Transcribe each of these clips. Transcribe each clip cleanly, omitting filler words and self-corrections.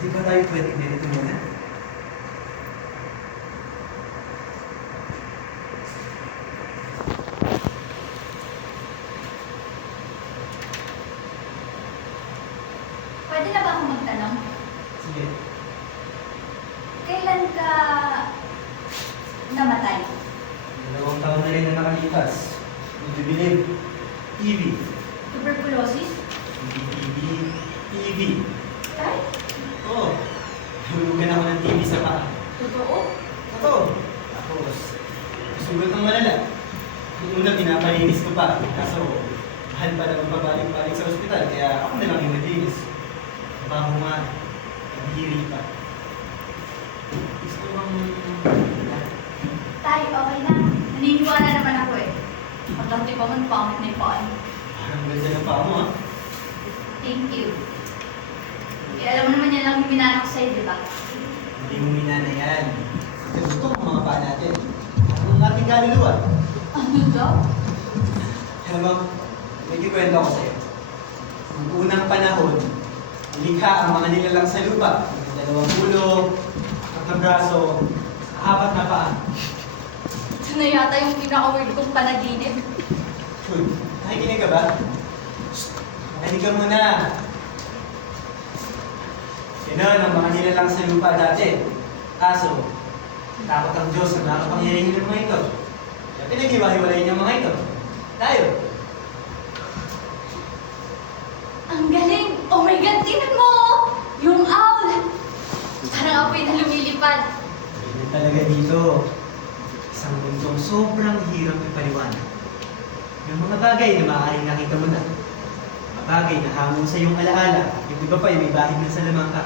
Di ba tayo pwede ganito muna? Pwede na ba akong magtanong? Sige. Kailan ka namatay? 2 taon na rin na nakalipas. Would you believe? TB. Tuberculosis? Hindi TB. TB. Tay? Oo. Hulugan ako ng TB sa paa. Totoo? Totoo. Tapos, sugat ng malala. Yung una, pinapalinis ko pa. Kaso, mahal pa naman pabalik-balik sa ospital. Kaya ako na lang yung naglinis. Bago nga, nabihiri pa. Gusto bang... Tay, okay na. Naniniwala naman ako eh. Pagdating pa man, pangit na yung paan. Parang ganda ng paa mo, ha? Thank you. Eh, alam mo naman yan lang yung minanak sa'yo, di ba? Hindi mo minana yan. Kasi gusto mo mga paa natin. Ang ating kaluluwa. Ano daw? Alam mo, may kikwento ako sa'yo. Noong unang panahon, nilikha ang mga nilalang sa lupa. May 2 ulo, 3 braso, 4 na paa. Ito na yata yung pinaka-weird kong panaginip. Uy, nakikinig ka ba? Shh! Makinig ka muna. Ganon ang mga nilalang sa lupa dati. Kaso, takot ang Diyos na nakapangyarihan ng mga ito. Kaya pinag-iwahiwalay niya mga ito. Tayo. Ang galing! Oh my God, tingnan mo! Yung owl! Parang apoy na lumilipad. Ganyan talaga dito. Isang mundong sobrang hirap ipaliwanag. Yung mga bagay na maaaring nakita mo na. Mga bagay na hamon sa iyong alaala. Yung iba pa yung may bahid na sa lamang ka.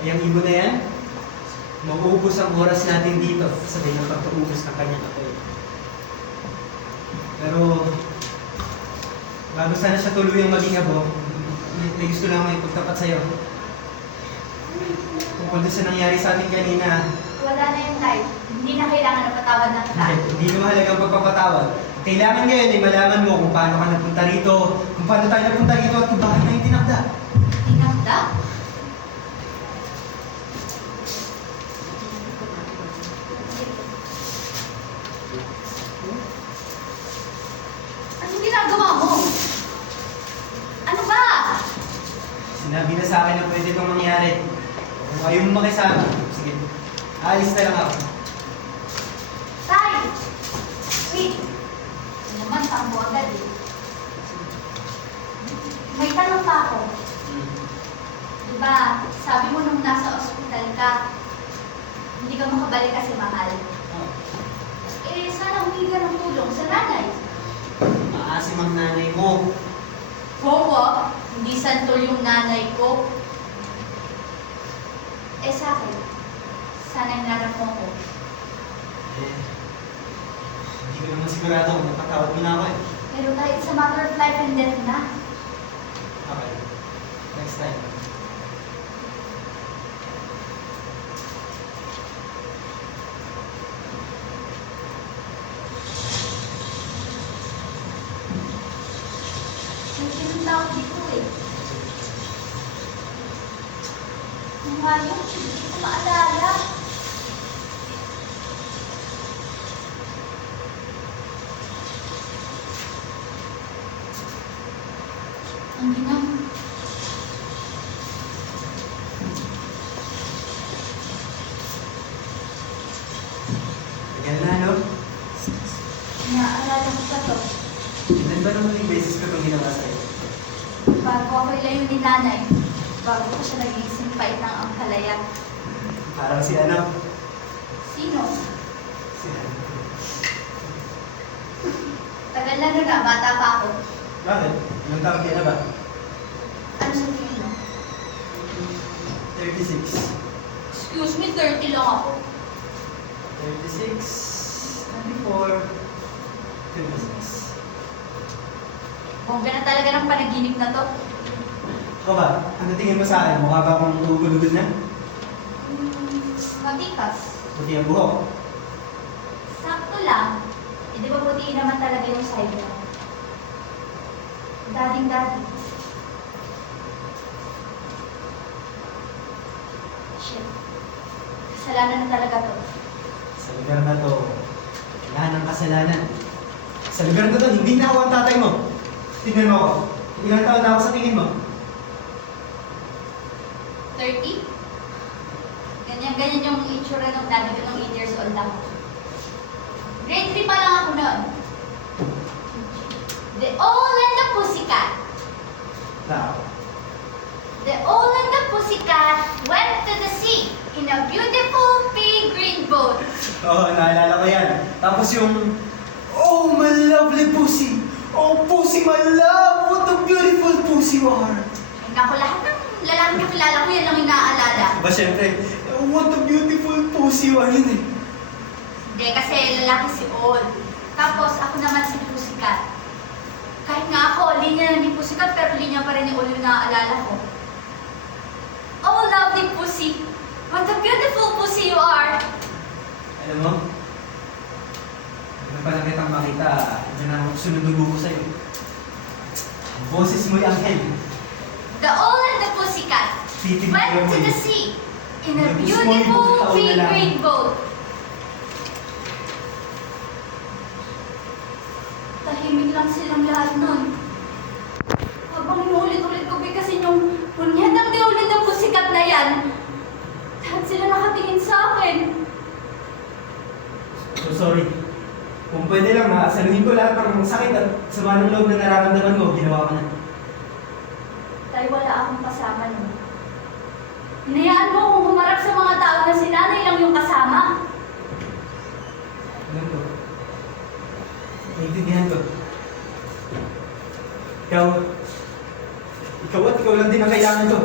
Ay ang ibon na yan, mauubos ang oras natin dito sabay ng pagkaubos ng kanyang apoy. Pero, bago sana siya tuluyang maging abo, may gusto lang may pagtapat sa'yo. Tungkol doon sa nangyari sa atin kanina, Wala na yung life. Hindi na kailangan ng patawad ng tao. hindi na mahalagang pagpapatawad. Kailangan ngayon ay malaman mo kung paano ka napunta rito, kung paano tayo napunta rito at kung bakit tayo tinakda. Tinakda? Anong ginagawa mo? Ano ba? Sinabi na sa akin na pwede itong mangyari. Kung ayaw mo makisama, sige, aalis na lang ako. Tay! Wait! Ano naman, tambo agad eh. May tanong pa ako. Diba, sabi mo nung nasa ospital ka, hindi ka makabalik kasi mahal. Oh, Eh, sana humingi ka ng tulong sa nanay. maasim ang nanay mo. Bobo, hindi santol yung nanay ko. Eh sa akin, sana hinarap mo ko. Eh, hindi ko naman sigurado kung napatawad mo na ako eh. Pero kahit sa matter of life and death na, Okay, next time. may pinunta ako dito eh. Ano nga yun? Hindi ko maalala. Ang ginam. Tagal na, no? Naaalala ko pa to. Ilan ba naman yung beses ko itong ginawa sa'yo? Bago ako ilayo ni nanay, bago ko siya naging simpait ng angkalaya. Parang si ano? Sino? Si ano? Tagal na nun na, bata pa ako. Bakit? Ilang taon ka na ba? Ano sa tingin mo? 36. Excuse me, 30 lang ako. 36, 24, 26. Bongga na talaga ng panaginip na to. Ikaw ba? Ano tingin mo sa akin? Mukha ba akong tugulugod na? Matikas. Puti ang buhok. Sakto lang. Eh, di ba putiin naman talaga yung side mo? Dading-dading. Shit. Kasalanan na talaga to. Sa lugar na to, wala ng kasalanan. Sa lugar na to, hindi na ako ang tatay mo. Tingnan mo ako. Ilang taon na ako sa tingin mo? 30? Ganyan yung itsura nung dati ko nung 8 years old ako. Grade 3 pa lang ako noon. The Owl and the Pussycat. Tao. The Owl and the Pussycat went to the sea in a beautiful pea green boat. Oo, naalala ko yan. Tapos yung, oh, my lovely pussy. Oh, pussy, my love. What a beautiful pussy you are. Ay, naku, lahat ng lalaki na kilala ko, yan lang yung naaalala. Ba, syempre, what a beautiful pussy you are yun eh. Hindi, kasi lalaki si Owl. Tapos ako naman si Pussycat. Kahit nga ako, linya na ni Pussycat, pero linya pa rin ni Owl yung naaalala ko. Oh, lovely pussy. What a beautiful pussy you are. Alam mo, ano pa lang kitang makita, ito na ang sunod-dugo ko sa'yo. Ang boses mo'y anghel. The Owl and the Pussycat went to the sea in a beautiful pea green boat. Tahimik lang silang lahat nun. Habang inulit-ulit ko bigkasin yung punyetang The Owl and the Pussycat na yan, lahat sila nakatingin sa akin. So sorry. Kung pwede lang, saluhin ko lahat ng sakit at sama ng loob na nararamdaman mo, ginawa ko na. Dahil wala akong kasama nun. Hinayaan mo kung humarap sa mga tao na si nanay lang yung kasama. Alam ko. Naintindihan ko. Ikaw lang din ang kailangan ko.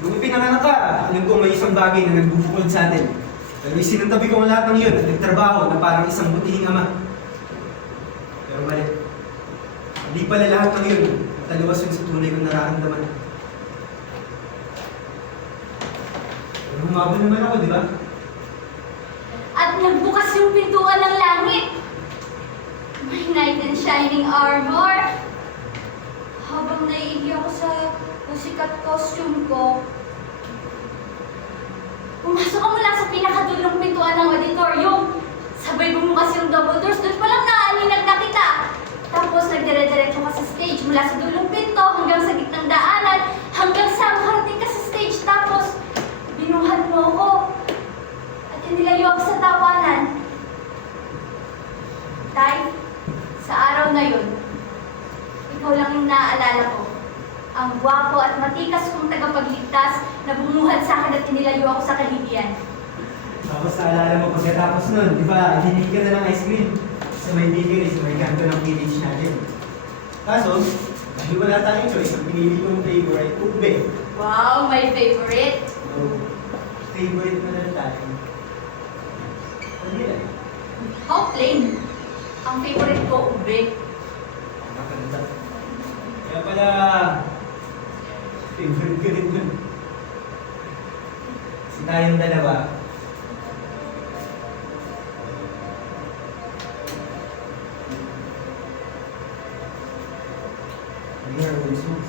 Nung ipinanganak ka, alam ko may isang bagay na nagbubukod sa atin. Pero isinantabi ko ang lahat ng yun at nagtrabaho na parang isang butihing ama. Pero mali. Hindi pala lahat ng yun. Taliwas yun sa tunay kong nararamdaman. Pero humabol naman ako, di ba? At nagbukas yung pintuan ng langit. My knight in shining armor. Habang naiihi ako sa Pussycat costume ko, pumasok ka mula sa pinakadulong pintuan ng auditorium. Sabay bumukas yung double doors, doon palang naaninag na kita. Tapos nagdire-diretso ka sa stage mula sa dulong pinto hanggang sa gitnang daanan, hanggang sa makarating ka sa stage. Tapos binuhat mo ako at inilayo ako sa tawanan. Tay, sa araw na yun, ikaw lang yung naaalala ko. Ang gwapo at matikas kong tagapagligtas na bumuhat sa akin at inilayo ako sa kahihiyan. Tapos naalala mo pagkatapos nun, di ba, hiningi ka na ng ice cream sa may bakery, sa may kanto ng village natin. Kaso, dahil wala tayong choice, ang pinili kong favorite, ube. Wow, my favorite! So, favorite mo na tayo. Ano yun? How plain? Ang favorite ko, ube. Maganda. Kaya pala, favorite ko rin yun. Kasi tayong dalawa, we are Jesus.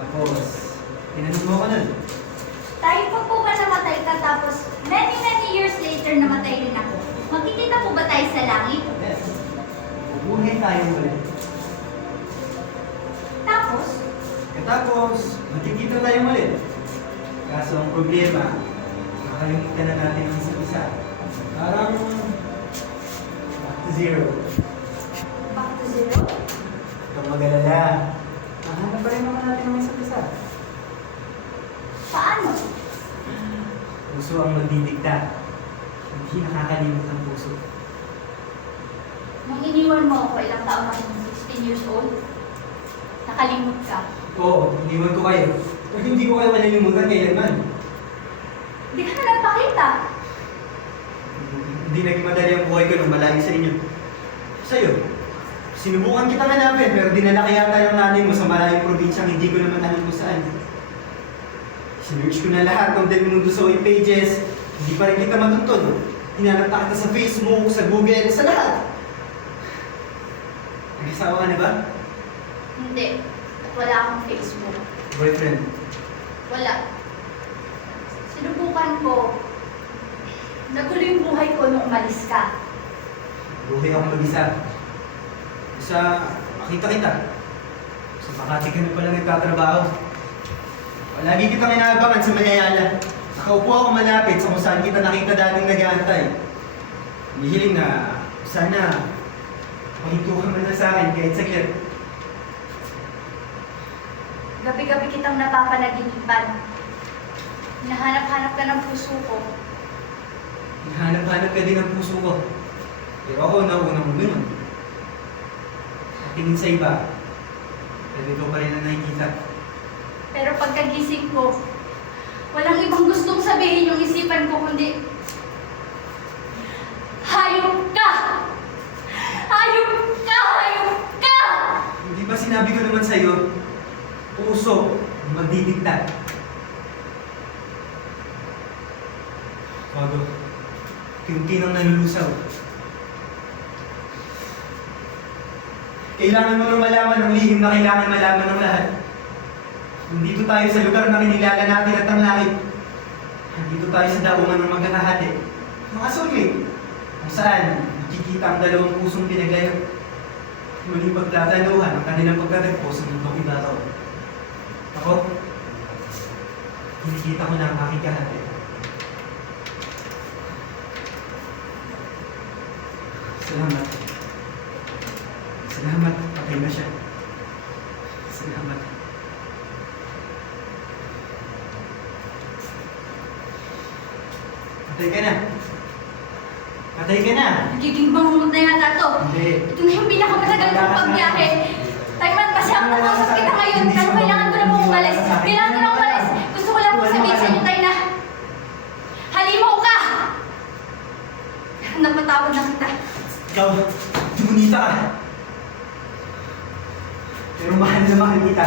Tapos, tinanong mo ako nun. Tayo pa po ba namatay ka tapos many years later namatay rin ako? Magkikita po ba tayo sa langit? Yes. Bubuhay tayo ulit. Tapos, Katapos, magkikita tayo ulit. Kaso ang problema, makalimutan na natin ang isa't isa. Parang back to zero. back to zero? Itong mag-alala. Mahanap pa rin naman natin ang isa't isa. Paano? Puso ang magdidikta. Hindi nakakalimot ang puso. Nung iniwan mo ako, ilang taon na 16 years old, nakalimot ka. Oo, iniwan ko kayo. Pero hindi ko kayo malilimutan kailanman. Hindi ka na nagpakita. Hindi naging madali ang buhay ko nung malayo sa inyo. Sa'yo, sinubukan kitang hanapin pero dinala ka yata yung nanay mo sa malayong probinsyang hindi ko naman alam kung saan. Sinearch ko na lahat ng Del Mundo sa web pages, hindi pa rin kita matuntun. Hinanap na kita sa Facebook, sa Google, sa lahat. Nag-asawa ka na ba? Hindi. At wala akong Facebook. Boyfriend? Wala. Sinubukan ko. Nagulo yung buhay ko nung umalis ka. Buhay ako mag-isa. Sa makita kita. Sa Makati ka na pala nagtatrabaho. Lagi kitang inaabangan sa Malayala. Nakaupo ako malapit sa kung saan kita nakita dating nag-aantay. Hihiling na sana mahinto ka man lang sa akin kahit saglit. Gabi-gabi kitang napapanaginipan. Hinahanap-hanap ka ng puso ko. Hinahanap-hanap ka din ng puso ko. Pero ako nauna mo nun. Tingin sa iba, pero ikaw pa rin ang nakikita. Pero pagkagising ko, walang ibang gustong sabihin yung isipan ko kundi hayop ka! Hayop ka! Hayop ka! Hindi ba sinabi ko naman sa'yo, puso, magdidiktat. Bago, kinang nalulusaw. Kailangan mo nang malaman ang lihim na kailangan malaman ng lahat. Nandito tayo sa lugar na kinilala natin at ang langit. Nandito tayo sa daungan ng magkakahati. Mga sulit, kung saan nakikita ang dalawang pusong pinaglayo. Muling pagtataluhan ang kanilang pagtatagpo sa mundong ibabaw. Ako, kinikita ko na ang aking kahati. Salamat. Salamat, patay na siya. Salamat. Patay ka na. Patay ka na. Nagiging bangungot na yata to. Hindi. Ito na yung pinakamatagal kong pagbiyahe. Tayman, kasi ako nakausap kita ngayon. Pero kailangan ko na pong umalis. Kailangan ko na umalis. Gusto ko lang po sabihin sa inyo, Tay, na halimaw ka! Napatawad na kita. Ikaw, dumunita ka. Pero mahal na mahal kita.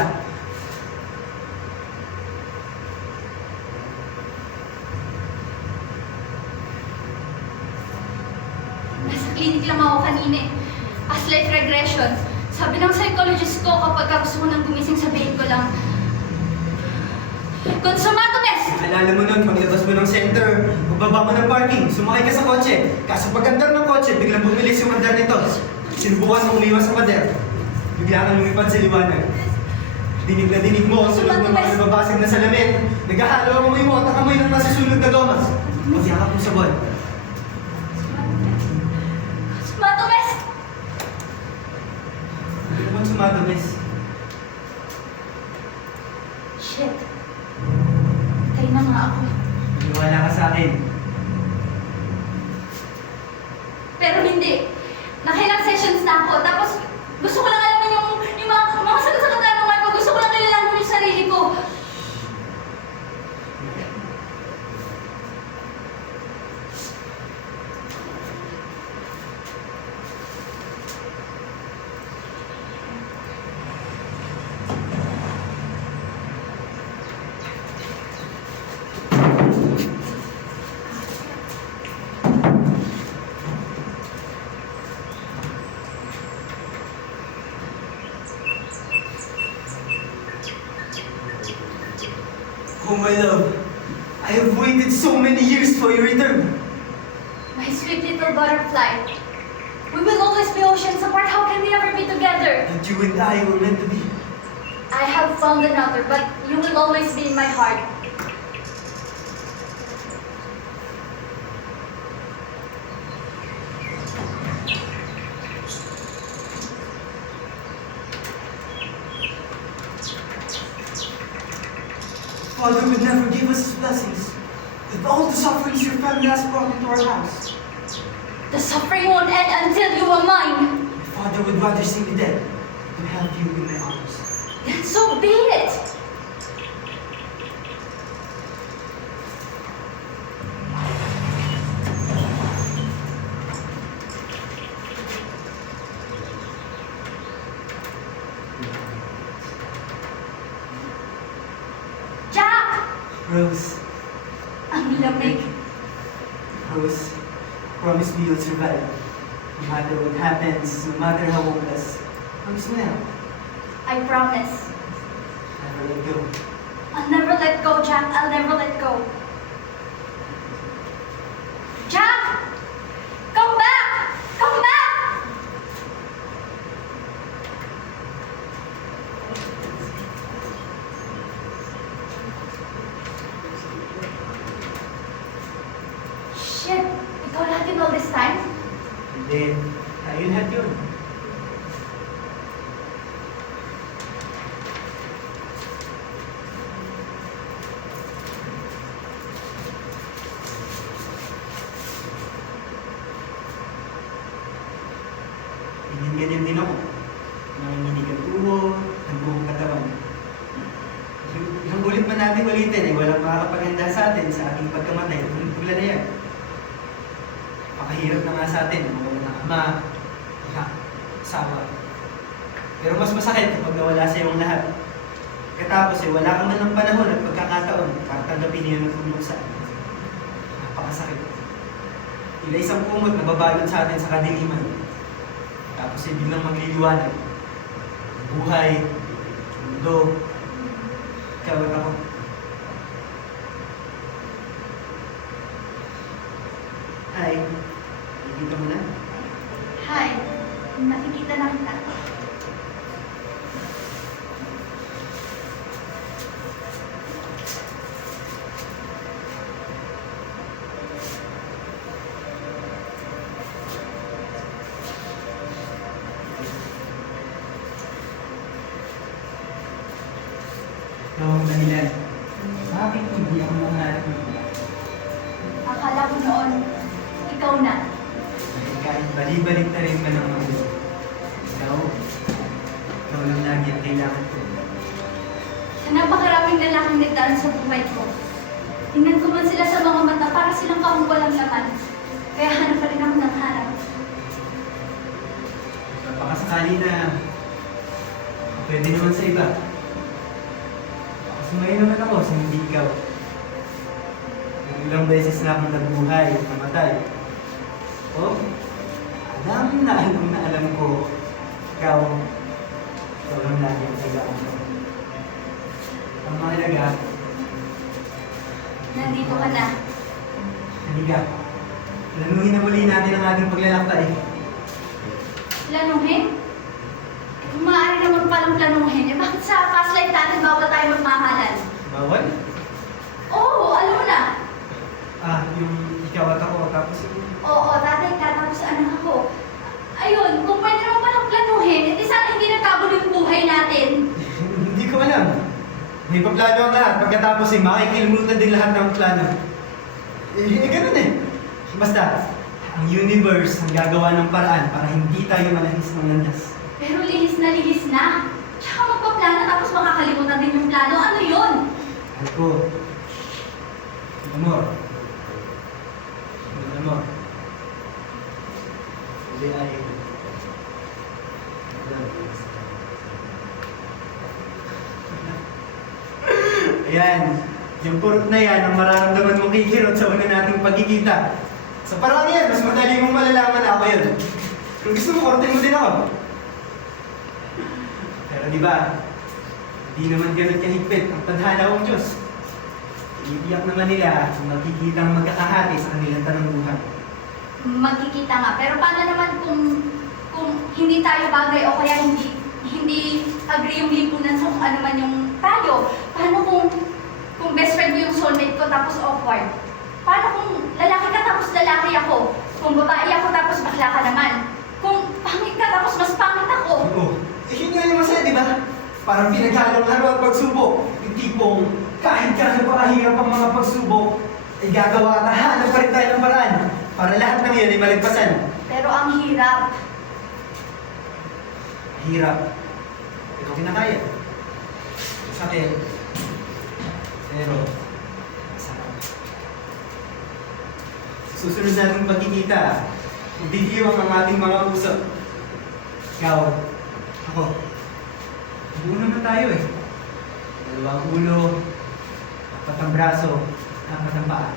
Nasa clinic lang ako kanina eh. Past life regression. Sabi ng psychologist ko kapag gusto ko nang gumising, sabihin ko lang, Consumatomes! Alala mo nun, paglabas mo ng center, pagbaba mo ng parking, sumakay ka sa kotse. Kaso pag-andar ng kotse, biglang bumilis yung andar nito. Sinubukan mong umiwas sa pader. Bigla kang lumipad sa liwanag. Dinig na dinig mo ang sunod ng mga nababasag na salamin. Naghahalo ang amoy mo at ang amoy ng nasusunod na domas. Magyakap mo sa buwan. Consumatomes! Hindi naman sumadamis. Shit. Patay na nga ako. Maniwala ka sa akin. Pero hindi. Nakailang sessions na ako. Tapos gusto ko lang alaman yung mga sagot sa katanungan ko. Gusto ko lang kilalanin yung sarili ko. Oh my love, I have waited so many years for your return. My sweet little butterfly. We will always be oceans apart. How can we ever be together? But you and I were meant to be. I have found another, but you will always be in my heart. Father would never give us his blessings. With all the sufferings your family has brought into our house. The suffering won't end until you are mine. My father would rather see me dead than have you in my arms. Then so be it. Jack! Rose, Ang lamig. Rose, promise me you'll survive. No matter what happens, no matter how hopeless, Ang gusto mo yan? I promise. Never let go. I'll never let go, Jack. I'll never let go. Jack! Come back! Come back! Shit! Ikaw lahat yun all this time? Hindi. Tayo lahat yun. Ganyan din ako. Nanginginig ang tuhod, ang buong katawan. Yung ulit man natin ulitin ay walang makakapaganda sa atin sa ating pagkamatay at paglalaya. Pakahirap na nga sa atin ang mawala ng ama, anak, asawa. Pero mas masakit kapag nawala sa iyong lahat. Katapos ay wala ka man ng panahon at pagkakataon para tanggapin niyo ng tulong sa atin. Napakasakit. Tila isang kumot na babalot sa atin sa kadiliman. Tapos ay biglang magliliwanag. Buhay, mundo, ikaw at ako. Hi, nakikita mo na? Hi. Nakikita na kita. No, Daniel. Bakit hindi ako nangarap mo? Akala ko noon, ikaw na. Dahil kahit bali-balik na rin ka ng mundo. Ikaw lang lagi ang kailangan ko. Sa napakaraming lalaking nagdaan sa buhay ko, tingnan ko man sila sa mga mata para silang kahong walang laman. Kaya hanap pa rin ako ng hanap. Napakasakali na pwede naman sa iba. Sumayin naman ako sa hindi ikaw. Ilang beses na akong nabuhay at namatay. Oh, alam na alam ko, ikaw lang lagi ang kailangan ko. Ang mahalaga, Nandito ka na. halika. Planuhin na muli natin ang ating paglalakbay. Planuhin? Kung maaari naman palang planuhin, bakit sa past life natin bawal tayo magmamahalan? Bawal? Oo, alam mo na. Yung ikaw at ako, tapos Oo, tatay ka, tapos anak ako. Ayun, kung pwede naman palang planuhin, edi sana hindi nagkagulo yung buhay natin. hindi ko alam. May paplano ang lahat. Pagkatapos makikilimutan din lahat ng plano. Ganun eh. Basta, ang universe ang gagawa ng paraan para hindi tayo malahis ng landas. Pero lihis na. Tsaka magpaplano tapos makakalimutan din yung plano. Ano yun? Ako, amor. Amor. Hindi ay... Ayan, yung purot na yan ang mararamdaman mong kikirot sa una nating pagkikita. Sa parang yan, mas madali mong malalaman na ako yun. Kung gusto mo, kortin mo din ako. Pero di ba, di naman ganun kahigpit ang tadhana ng Diyos. Iiyak naman nila kung magkikita ang magkakahati sa kanilang tanang buhay. Magkikita nga. Pero paano naman kung hindi tayo bagay o kaya hindi agree yung lipunan sa kung ano man yung tayo? Paano kung best friend ko yung soulmate ko tapos awkward? Paano kung lalaki ka tapos lalaki ako? Kung babae ako tapos bakla ka naman? Kung pangit ka tapos mas pangit ako? Oo. Yun nga yung masaya, di ba? Parang pinaghalong-halo at pagsubok. Yung tipong kahit gaano pa kahirap ang mga pagsubok, ay gagawa at hanap pa rin tayo ng paraan para lahat ng yan ay malagpasan. Pero ang hirap. Hirap. Ikaw kinakaya. Sakit. Pero, masarap. Susunod natin pagkikita, magdidiwang ang ating mga usap. Ikaw, ako. Buo naman tayo eh. Dalawang ulo, apat ang braso, apat ang paa.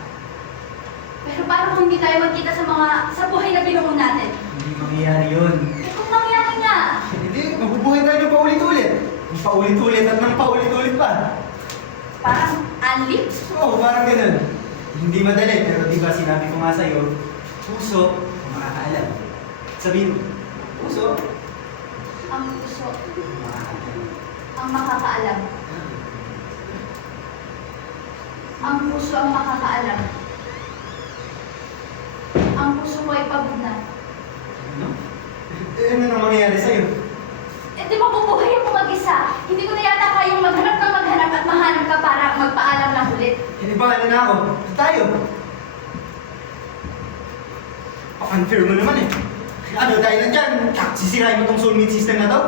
Pero paano kung hindi tayo magkita sa buhay na binuo natin? Hindi mangyayari yun. Eh kung mangyari nga, Hindi, paulit-ulit at nang paulit-ulit pa. Parang anlik. Oo, parang ganun. Hindi madali, pero di ba sinabi ko nga sa'yo, puso, makakaalam. Sabihin mo, puso, Ang puso, makakaalam. ang makakaalam. Ang puso ang makakaalam. Ang puso ko ay pagod na. Ano? Ano nang mangyayari sa'yo? Eh di mabubuhay ako mag-isa. Hindi ko na yata kayang maghanap at mahanap ka para magpaalam na ulit. Hindi pa ano na ako. Tayo. Pa-unfair mo naman eh. Ano, dahil nandyan, sisirain mo tong soulmate system na to?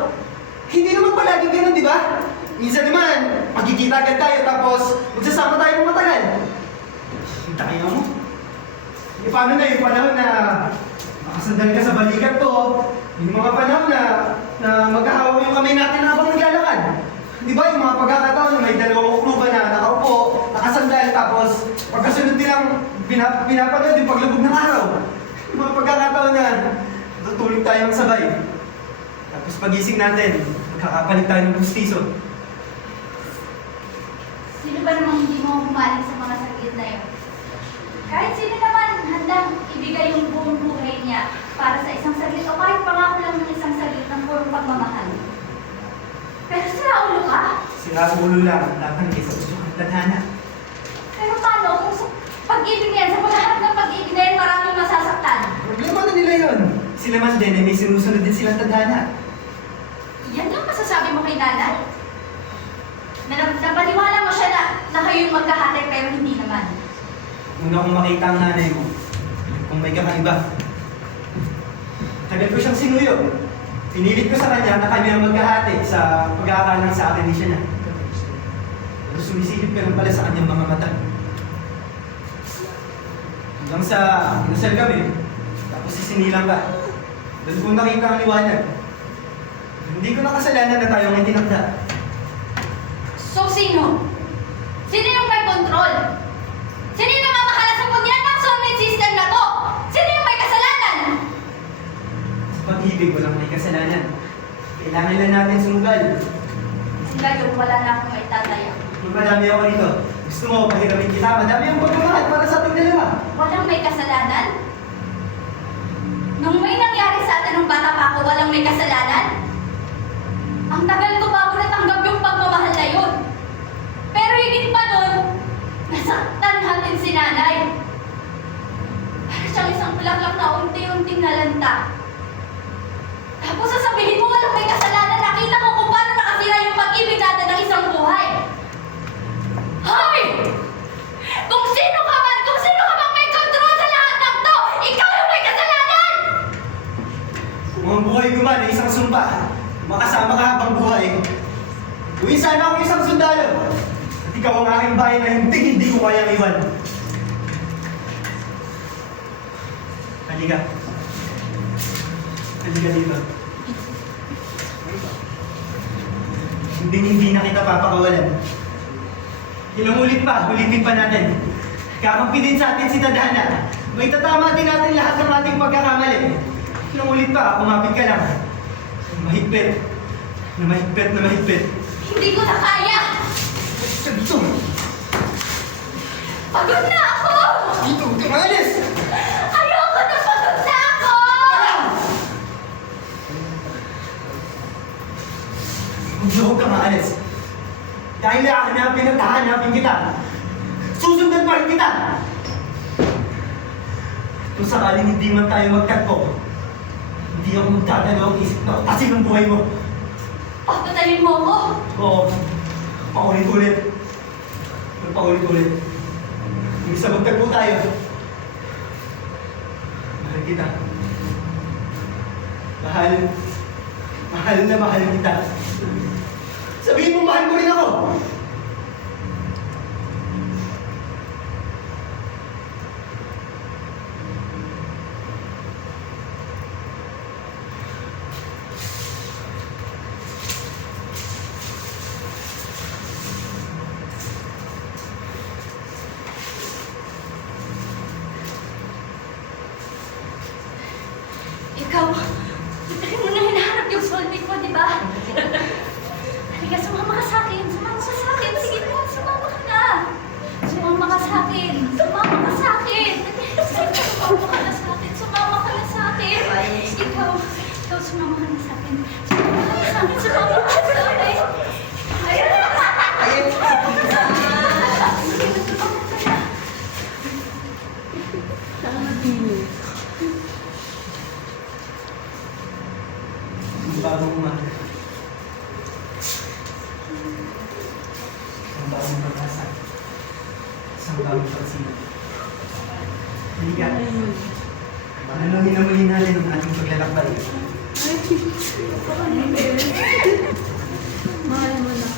Hindi naman palaging ganun, di ba? Minsan naman, magkikita agad tayo tapos magsasama tayo ng matagal. Tayo mo. E paano na yung panahon na makasandal ka sa balikat to? Yung mga panahon na magkahawa yung kamay natin habang naglalakad. Di ba yung mga pagkakataon na may dalawang ukluban na nakaupo, nakasandal, tapos pagkasunod nilang pinapanood yung paglubog ng araw. Yung mga pagkakataon na tutulog tayo ng sabay. Tapos pagising natin, magkakapalit tayo ng pustiso. Sino ba namang hindi mo humaling sa mga saglit na yun? Kahit sino naman handang ibigay yung buong buhay niya para sa isang saglit o kahit pangako lang ng isang saglit ng purong pagmamahal. Pero sira ulo ka? Sira ulo lang, tatanggi sa gusto kang tadhana. Pero paano kung sa pag-ibig na yan, sa paghahanap ng pag-ibig na yan, maraming masasaktan? Problema na nila yun. Sila man din, may sinusunod din silang tadhana. Yan yung masasabi mo kay nanay? Napaniwala mo siya na kayo yung magkahati pero hindi naman. Una kong makita ang nanay mo, kung may kakaiba. Tagal ko siyang sinuyo. Pinilit ko sa kanya na kami ang magkahati sa pag-aakalang sa akin ni siya na. Pero sumisilip ka lang pala sa kanyang mga mata. Hanggang sa kinasal kami, tapos sisinilang ka. Doon ko nakita ang liwanag. Hindi ko nakasalanan na tayo ang itinakda. So sino? Sino yung may control? Sino yung namamahala sa punyan ng soulmate system na to? Sino yung may kasalanan? Sa pag-ibig, walang may kasalanan. Kailangan lang natin sumugal. Sila yung wala na akong maitataya. Kung madami ako rito, gusto mo pahiramin kita, madami ang pagmamahal para sa ating dalawa. Walang may kasalanan? Nung may nangyari sa atin nung bata pa ako, walang may kasalanan? Ang tagal ko bago natanggap yung pagmamahal na yun. Pero higit pa nun, nasaktan natin si nanay. Para siyang isang bulaklak na unti-unting nalanta. Tapos sasabihin mo walang may kasalanan, nakita ko kung paano nakasira yung pag-ibig natin ng isang buhay. Hoy! Kung sino ka man may kontrol sa lahat ng to, ikaw yung may kasalanan! Kung ang buhay ko man ay isang sumpa, makasama ka habang buhay. Uwi sana ako isang sundalo. At ikaw ang aking bayan na hindi ko kayang iwan. Halika. Halika dito. Hindi na kita papakawalan. Ilang ulit pa, ulitin pa natin. Kakampi din sa atin si Tadhana. May tatama din natin lahat ng ating pagkakamali. Ilang ulit pa, kumapit ka lang. Mahigpit. Na mahigpit. Hindi ko na kaya! Sa dito! Pagod na ako! Dito! Tumalis! Ayoko na pagod na ako! Huwag ka maalis. Dahil hahanapin at hahanapin kita. Susundan pa rin kita. Kung sakaling hindi man tayo magtagpo, hindi ako magdadalawang isip na utasin ang buhay mo. Pagtatayin mo ako! Oo. Paulit-ulit. Paulit-ulit. Hindi sa magtagpo tayo. Mahal kita. Mahal na mahal kita. Sabihin mo, mahal mo rin ako! Ikaw, matagal mo na hinahanap yung soulmate mo, di ba? Halika, sumama umaga. Isang bagong pag-asa. Isang bagong pagsilang. Halika. Manaluhin na muli natin ang ating paglalakbay. Mahal mo na.